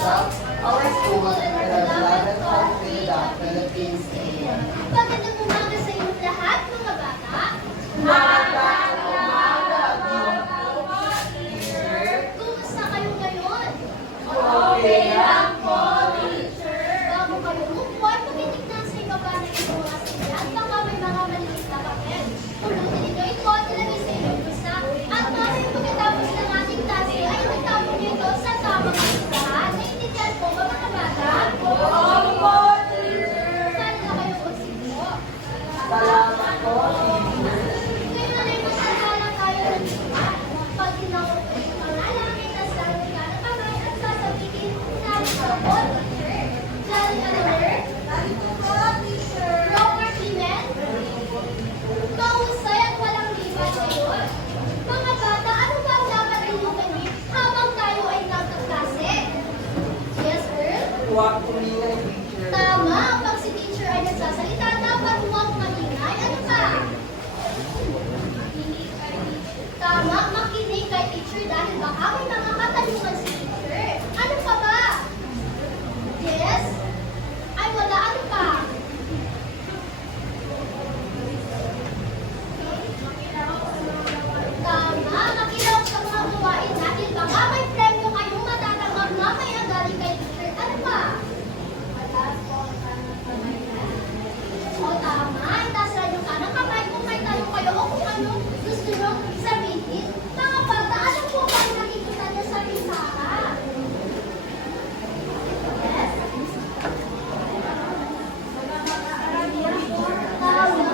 ourselves, our school, and our beloved country, the Philippines. Amen. Magandang umaga sa inyong lahat, mga bata. Magandang umaga, beautiful teacher. Kumusta kayo ngayon? Okay lang po, teacher. Bago kayo umupo, pagtitignan sa ibaba ng inyong mga silyan, baka may mga maliit na papel. Pulutin ninyo ito at ilagay sa inyong bulsa. At mamaya pagkatapos ng ating klase, ay itapon niyo ito sa tamang listahan. Naiintindihan po ba, mga bata? Opo, teacher. Saan na kayo magsipo? Salamat po, teacher. Ngayon ay masasala tayo ng iba. Pag tinawag ko yung panalangin, tas lalong ka ng kamay at sasabihin namin sa po, teacher. Lali alert? Lali po, teacher. Robert Limen? Mahusay at walang libat ngayon. Mga bata, ano ba ang dapat inyong gawin habang tayo ay nagkaklase? Yes, Earl? Huwag tumingay, teacher. Tama, pag si teacher ay nagsasalita, dapat huwag maingay. Ano pa? Tama, makinig kay teacher dahil baka may mga katanungan si teacher. Ano pa ba? Yes? Ay wala, ano pa? Tama, makilaw sa mga gawain dahil baka may premyo kayong matatanggap mamaya galing kay teacher. Ano pa? O tama, itaas lang yung kanang kamay kung may tanong kayo o kung ano gusto nyo sabihin. Mga bata, alam po ba ang nakikita niyo sa listahan? Yes? Tama.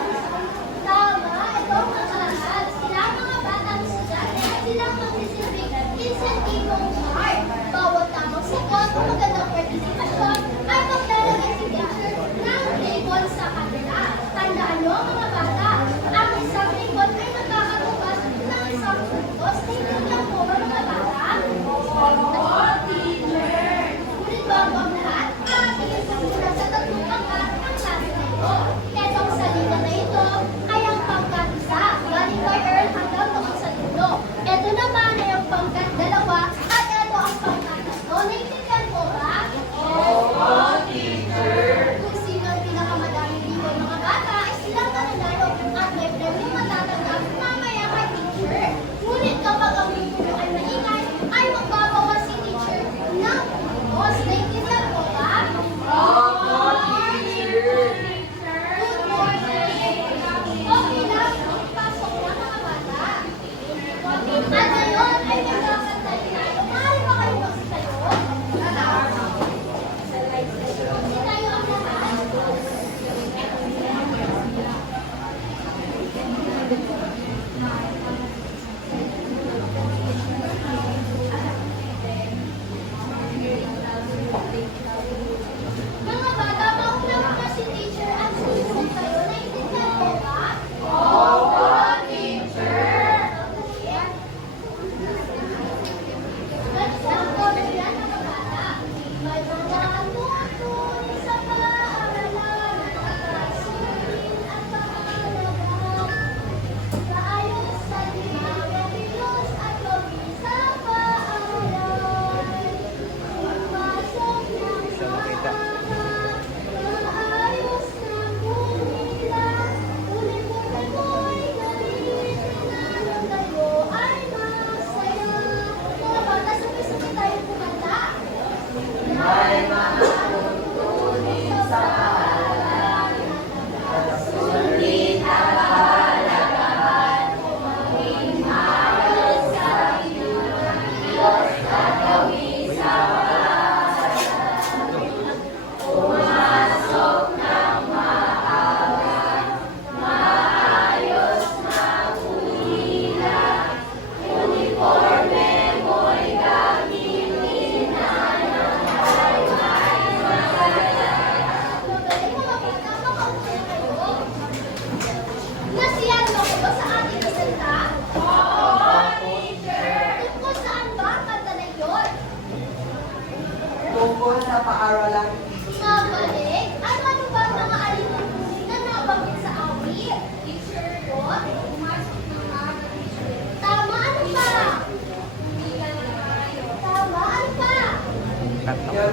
Tama, ito ang mga aral. Sila ang mga batang estudyante at silang magsisilbing insentibong chart. Bawat tamang sagot o magandang partisipasyon ay maglalagay si teacher ng label sa kanila. Tandaan nyo, mga bata, ang isang label ay nagkakatubas ng isang puntos. Naiintindihan po ba, mga bata? Oo, teacher! Ngunit bago ang lahat, tingin sa muna sa tatlong pangkat ang klase na ito. Etong salita na ito ay ang pangkat isa, galing kay Earl hanggang doon sa dulo. Ito naman ay ang pangkat dalawa at ito ang pangkat tatlo. Naiintindihan po ba?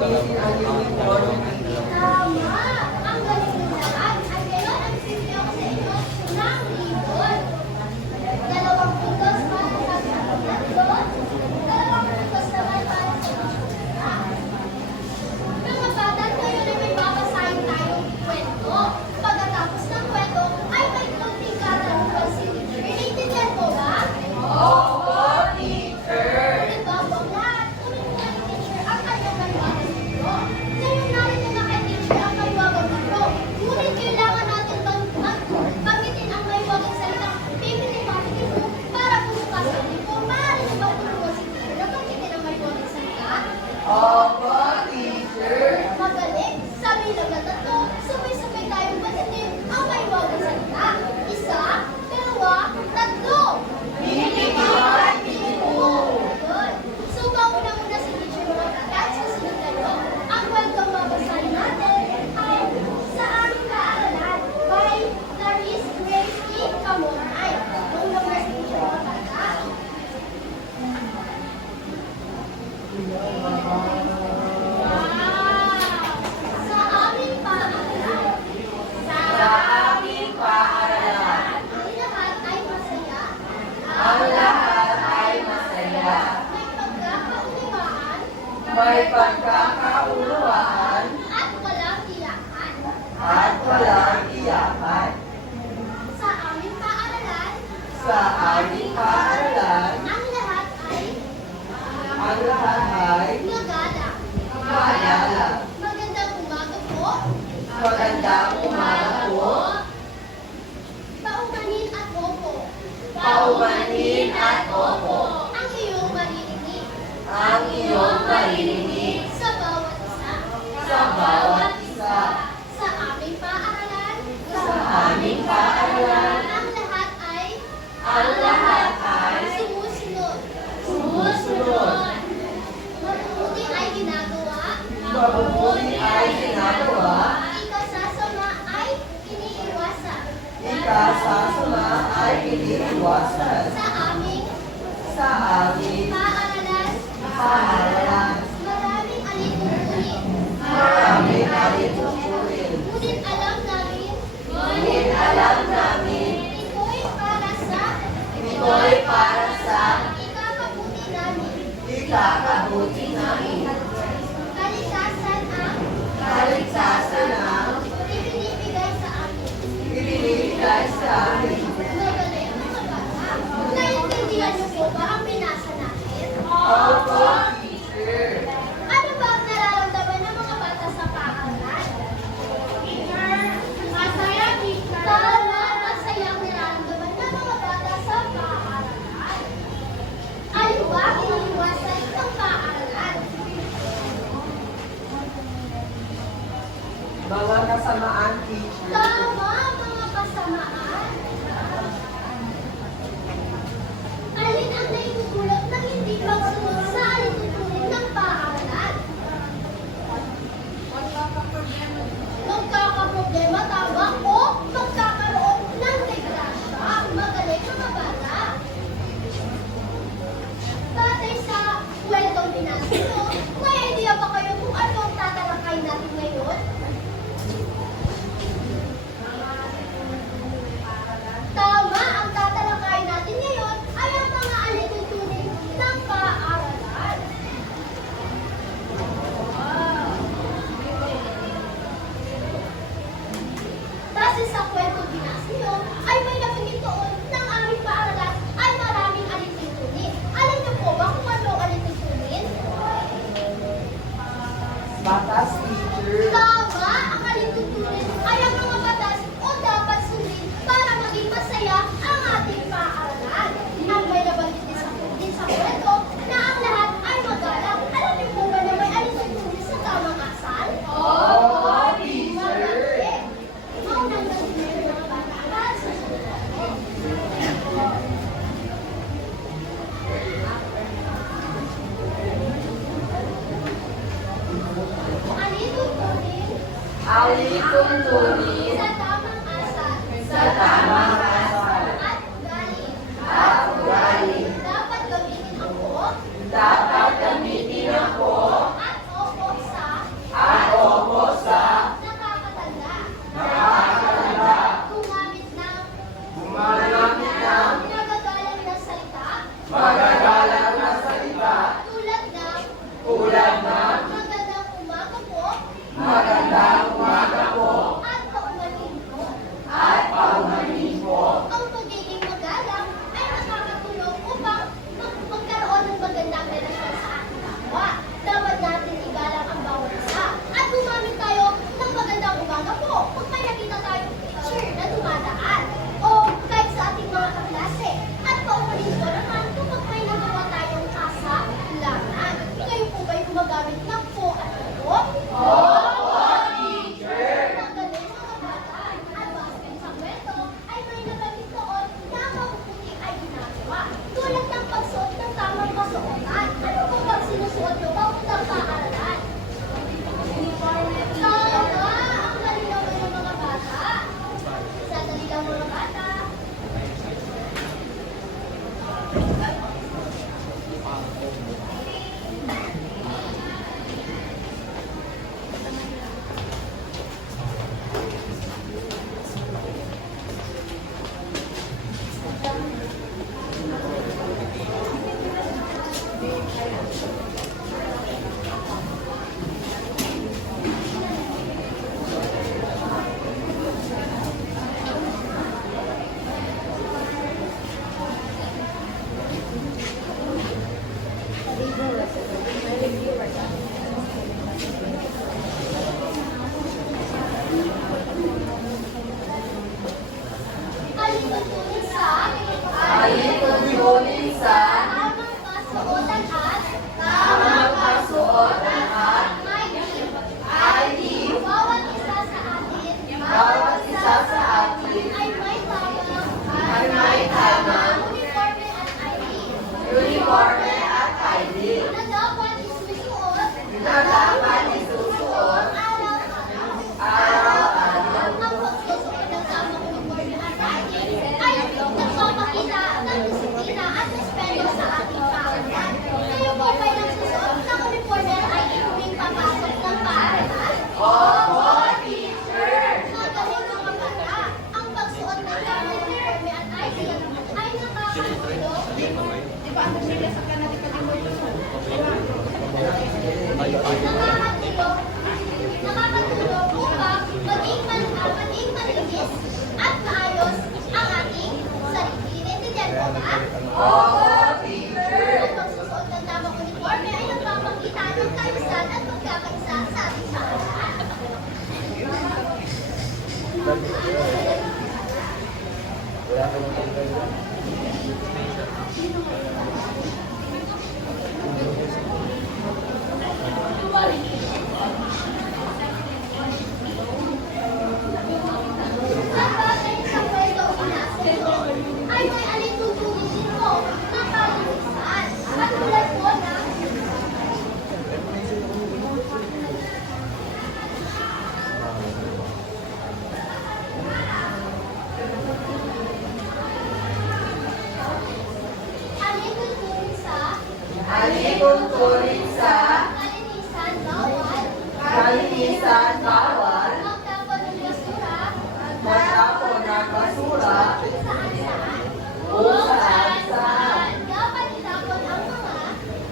gamitin ang uniform ng teacher. Tama! Ang galing ng lahat. At ngayon, ang simple ako sa inyo ng ribbon. 2 puntos para sa tatlo. 2 puntos naman para sa isa. Mga bata, ngayon ay may babasahin tayong kwento. Pagkatapos ng kwento, ay may kunting katanungan si teacher. Naiintindihan mo ba? Opo, teacher! Diba po lahat? Kunin mo ni teacher ang kanyang kaliwanag dito. Ngayon narito na kay teacher ang kaliwanag dito. Ngunit kailangan natin banggitin ang maiwagang salitang pipili-pili mo para bumukasan din po. Maaari na ba tulungan si teacher na banggitin ang maiwagang salita? Opo, teacher! Magaling! Sabi lang na 3, sabay-sabay tayong banggitin ang maiwagang salita. 1, 2, 3. Pipilihan, pipo! Good. So, mauna-una si teacher mga bata at susunod kayo. Ang kwentong babasahin natin ay Sa Aming Paaralan by Clarice Grace E. Camonay. Mauna ba si teacher mga bata? Wow! Sa aming paaralan. Sa aming paaralan, Ang lahat ay masaya. ang lahat ay masaya. May pagkakaunawaan May pagkakaunawaan at walang iyakan. at walang iyakan. Sa aming paaralan, Sa aming paaralan, ang lahat ay magalang. maalala. Magandang umaga po. Magandang umaga po. Paumanin at opo. Paumanin at opo. Ang iyong maririnig. Ang iyong maririnig Sa bawat isa. sa bawat isa. Sa aming paaralan. Sa aming paaralan, ang lahat ay sumusunod. sumusunod. Mabuti ay ginagawa. Mabubuti ay ginagawa. Ikasasama ay iniiwasan. Ikasasama ay iniiwasan. Sa aming Sa aming paaralan, paaralan, maraming alituntunin. maraming alituntunin. Ngunit alam namin, Ngunit alam namin, ito'y para sa ikakabuti namin. kaligtasan ang Kaligtasan ang ibinibigay sa amin. ibinibigay sa amin. Magaling mga bata. Naiintindihan niyo po ba ang binasa natin? Opo, teacher. Ano ba ang nararamdaman ng mga bata sa paaralan? Masaya, teacher. Tama, masaya ang nararamdaman ng mga bata sa paaralan. Ano ba ang iniiwasan ng paaralan? Mga kasamaan, teacher. Tama, mga kasamaan. Alin ang naitutulog ng hindi pagsunod sa alituntunin ng paaralan? Magkakaproblema, tama, o magkakaroon ng desgrasya. Magaling mga bata. Batay sa kwentong binasa nyo, may idea ba kayo kung ano ang tatalakay natin ngayon? Tama, ang tatalakay natin ngayon ay ang mga alituntunin ng paaralan. Base sa kwentong binasa nyo, ay may nabanggit doon ng aming paaralan ay maraming alituntunin. Alam niyo po ba kung ano ang alituntunin? Batas, teacher. Tama, ang alituntunin ay ang mga batas o dapat sundin para maging masaya ang ating paaralan. Ang may nabanggit din sa kwento na ang lahat ay magalang. Alam niyo po ba na may alituntunin sa tamang asal? Opo, teacher. Magaling. Maunang nasunod ng mga bata at susunod ako. Alituntunin Alituntunin sa tamang asal. sa tamang asal. At galing. At ugali. Dapat gamitin ako Dapat gamitin ako at opo sa nakakatulong upang maging malinis at maayos ang ating sarili. Naintindihan mo ba? Opo, teacher. Ang pagsusuot ng tamang uniforme ay nagpapakita ng kaayusan at pagkakaisa sa ating paaralan. Sa bagay sa kwento inaso ay may alintutulin mo ng kalinisan. Katulad po ng alintutulin sa Alintutulin sa kalinisan bawal kalinisan bawal magtapon ng basura matapon ng basura kung saan-saan kung saan-saan. dapat itapon ang mga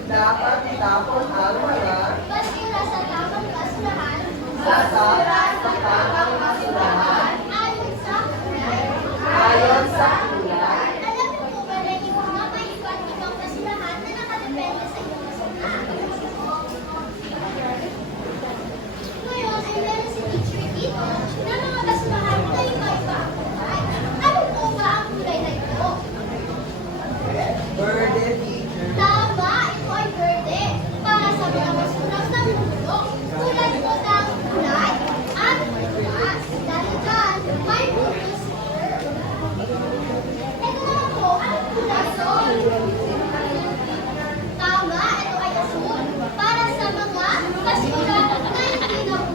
Dapat itapon ang mga basura sa tamang basurahan basura sa tamang basurahan ayon sa kulay. ayon sa kulay. Alam mo po ba na yung mga may iba't ibang basurahan na nakadepende sa iyong basura? Ngayon ay meron si teacher dito na mga basurahan na iba-iba ang kulay. Ano po ba ang kulay na ito? Verde, teacher. Tama, ito ay verde para sa mga basurang nahulog. Tulad po ng kulay at bukas. Dahil dyan, may bukas here. Ito naman po, anong kulay ito? Tama, ito ay asul. Para sa mga basura na hindi nahulog.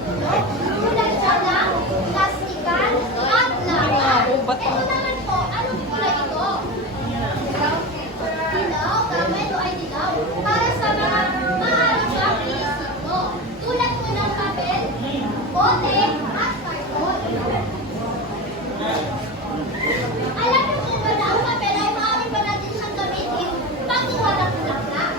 Tulad po ng plastikan at lava. Ito naman po, anong kulay ito? Dilaw, tama, ito ay dilaw. Para sa mga maharap na prinsipyo. Tulad po ng papel, bote, at karton. Alam niyo po ba na ang papel ay maaari pa natin siyang gamitin pag walang bulaklak?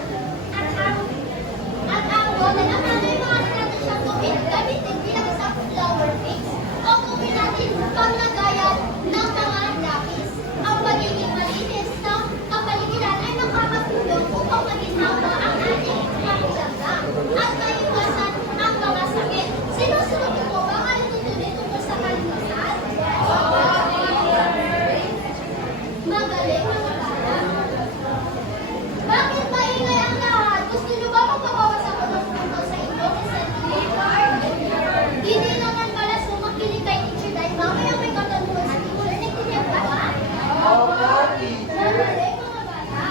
At ang bote naman ay maaari natin siyang gamitin bilang isang flower vase. O gawin natin pag nagaya ng mga lapis. Ang pagiging malinis ng kapaligiran ay makakatulong upang maging haba ang ating pagjaga at maiwasan ang mga sakit. Sinusunod niyo po ba ang alintutulin tungkol sa kalinisan? Magaling mga bata. Bakit maingay ang lahat? Gusto niyo ba magpabawas ako ng punto sa inyong essential? Hindi naman pala sumakinig kay teacher dahil mamaya may katanungan si teacher. Naintindihan ba ba? Opo, teacher. Magaling mga bata.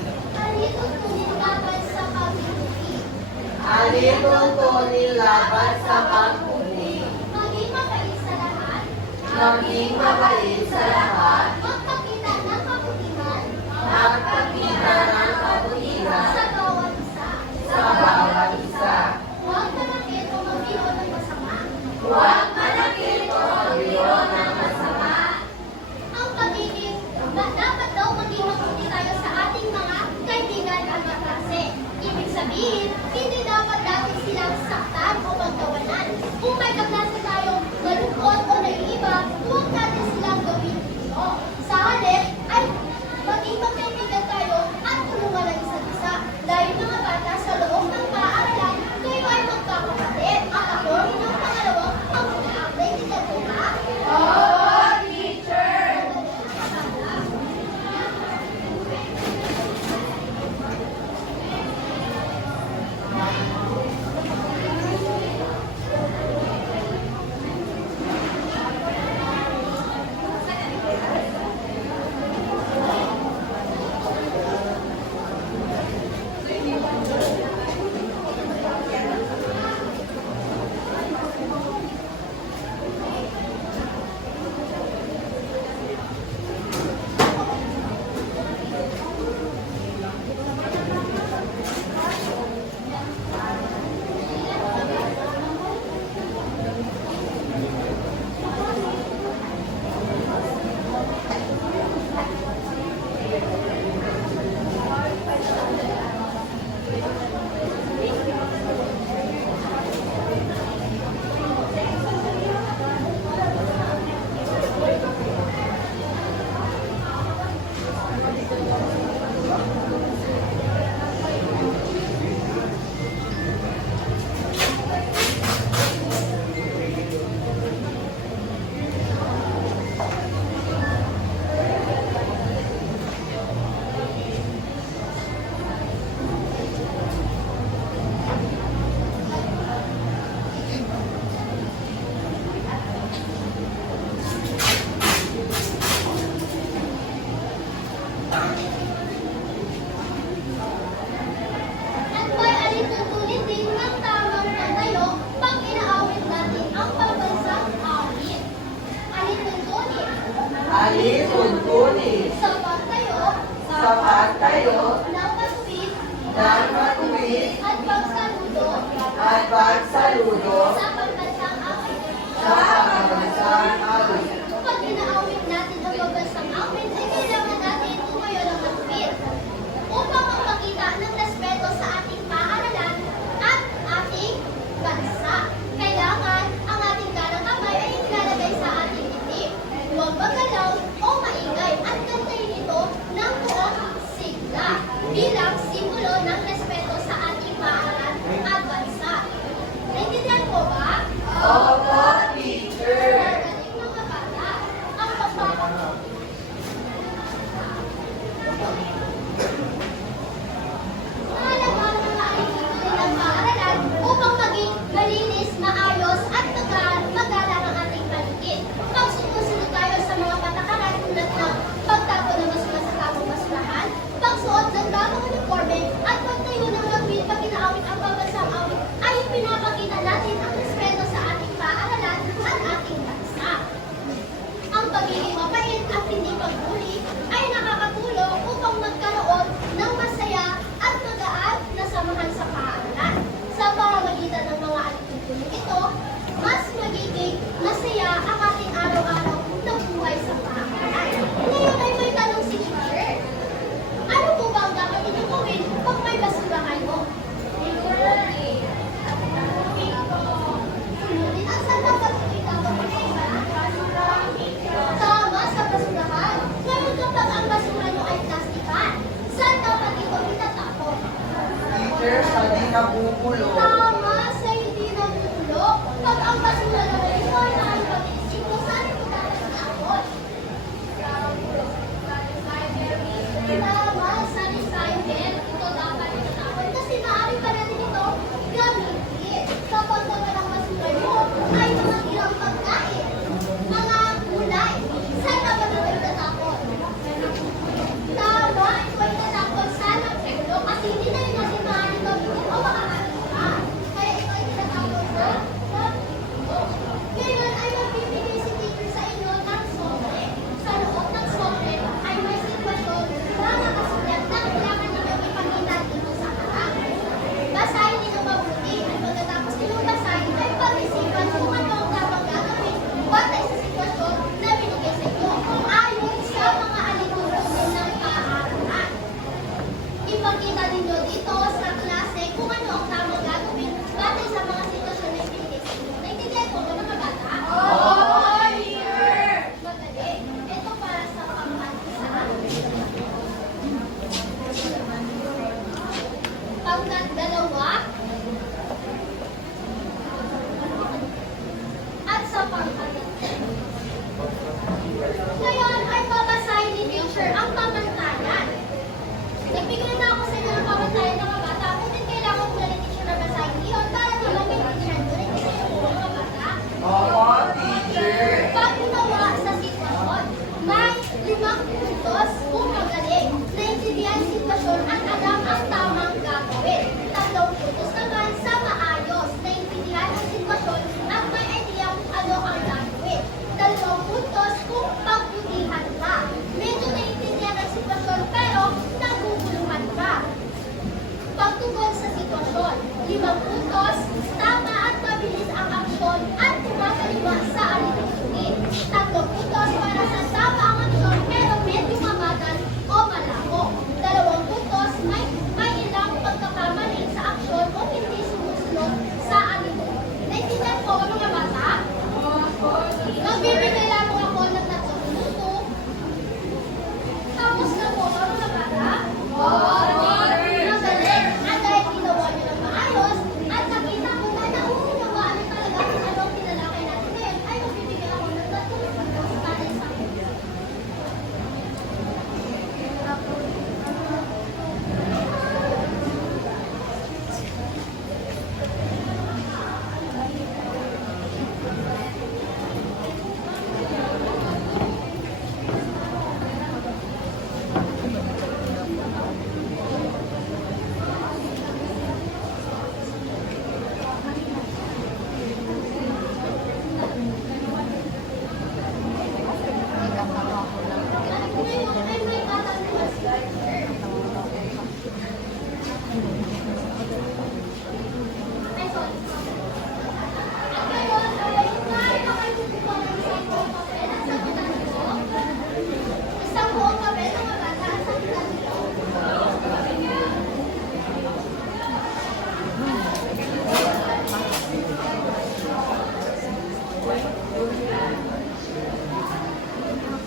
Alintutulin laban sa pagbubuti. Alintutulin laban sa pagputi. Maging mabait sa lahat. Maging mabait sa lahat. Magpakita ng kabutihan Magpakita ng kabutihan sa bawat isa. sa bawat isa. Huwag manakit o magbiro ng masama. Huwag manakit o magbiro ng masama. Ang pagiging, dapat daw maging mabuti tayo sa ating mga kaibigan at kaklase. Ibig sabihin, hindi dapat natin silang saktan o pagtawanan. Kung may kaklase tayong malungkot o naiiba, huwag natin silang gawin ito. Sa halip, ay maging magkaibigan tayo at tulungan ang isa't isa. Dahil mga bata sa loob ng paaralan, kayo ay magkakapatid. At ako, inyong pangalawang ang mag-aablay. Hindi ko ba? tuntunin. Sapat kayo Sapat kayo ng matuwid ng matuwid at pagsaludo at pagsaludo sa pagbansang awit. sa pambansang awit. Kapag inaawit natin ang pagbansang awit, ay kailangan natin tumayo ng matuwid upang magpakita ng respeto sa ating paaralan at ating bansa. Kailangan ang ating kanang kamay ay ilalagay sa ating itik. Huwag magalaw o maingay at kantayin ito ng buong sigla bilang simbolo ng respeto sa ating paaralan at bansa. Naintindihan po ba? Opo, teacher. Galing mga bata. Ang pagpapakita. Mahalaga ang mga aktibidad ng paaralan upang maging malinis, maayos at magalang ang ating paligid. Pagsusunod tayo sa mga patakaran tulad ng pagtapon ng basura sa tamang basurahan, pagsuot ng tamang uniforme at pagtayo ng magwid pag inaawit ang pambansang awit ay pinapakita natin ang respeto sa ating paaralan at ating bansa. Ang pagiging mabait at hindi pagbuli ay nakakatulong upang magkaroon ng masaya at magaan na samahan sa paaralan. Sa pamamagitan ng mga alituntunin ito, mas magiging masaya ang ating araw-araw na buhay sa paaralan. Ngayon ay may tanong si teacher. Ano po ba ang dapat inyong gawin pag may basura kayo? Sunurin ang saan dapat ito? Tama, sa basurahan. Ngayon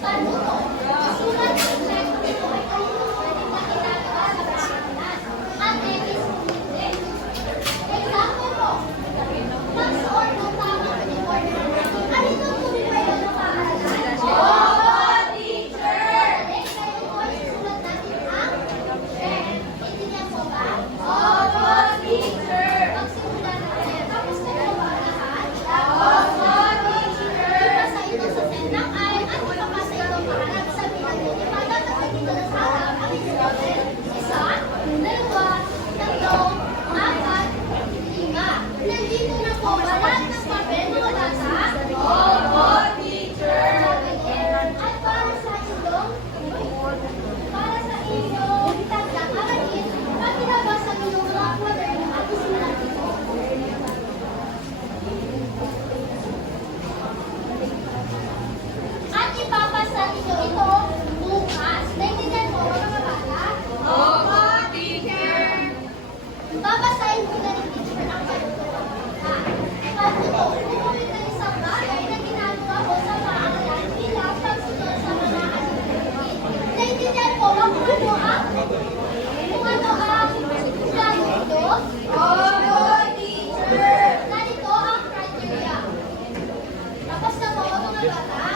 Panuto. Sulat ng check kung ito ay kahilingan na ginagawa sa paaralan. At X kung hindi. Example po. Magsuot ng tamang uniform. Alin ang tumipayo ng paaralan? Opo, teacher! Next, ngayon po, susulat natin ang check. Intindihan po ba? Opo, teacher! Magsimula na tayo. Tapos na po ba lahat? Opo, teacher! Ipasa ito sa senang ay at ipapasa ito paharap sa pinagin. Ipagtatapos dito na sa harap ang instruction. Isa, dalawa, tatlo, apat, lima. Nandito na po ba lahat ng papel mga bata? Opo, teacher! At para sa inyong tagdang aralin, pag binabasa ninyo ang mga kwaderno at isulat ito. At ipapasa ninyo ito bukas. Naintindihan mo mga bata? Opo, teacher. Babasahin ko na ng teacher ang panuto ng bata. Panuto, umulit ng isang bagay na ginagawa ko sa paaralan bilang pagsunod sa mga alimutin. Naintindihan mo ba kung ano ang plano ito? Opo, teacher. Narito ang criteria. Tapos na po mga bata.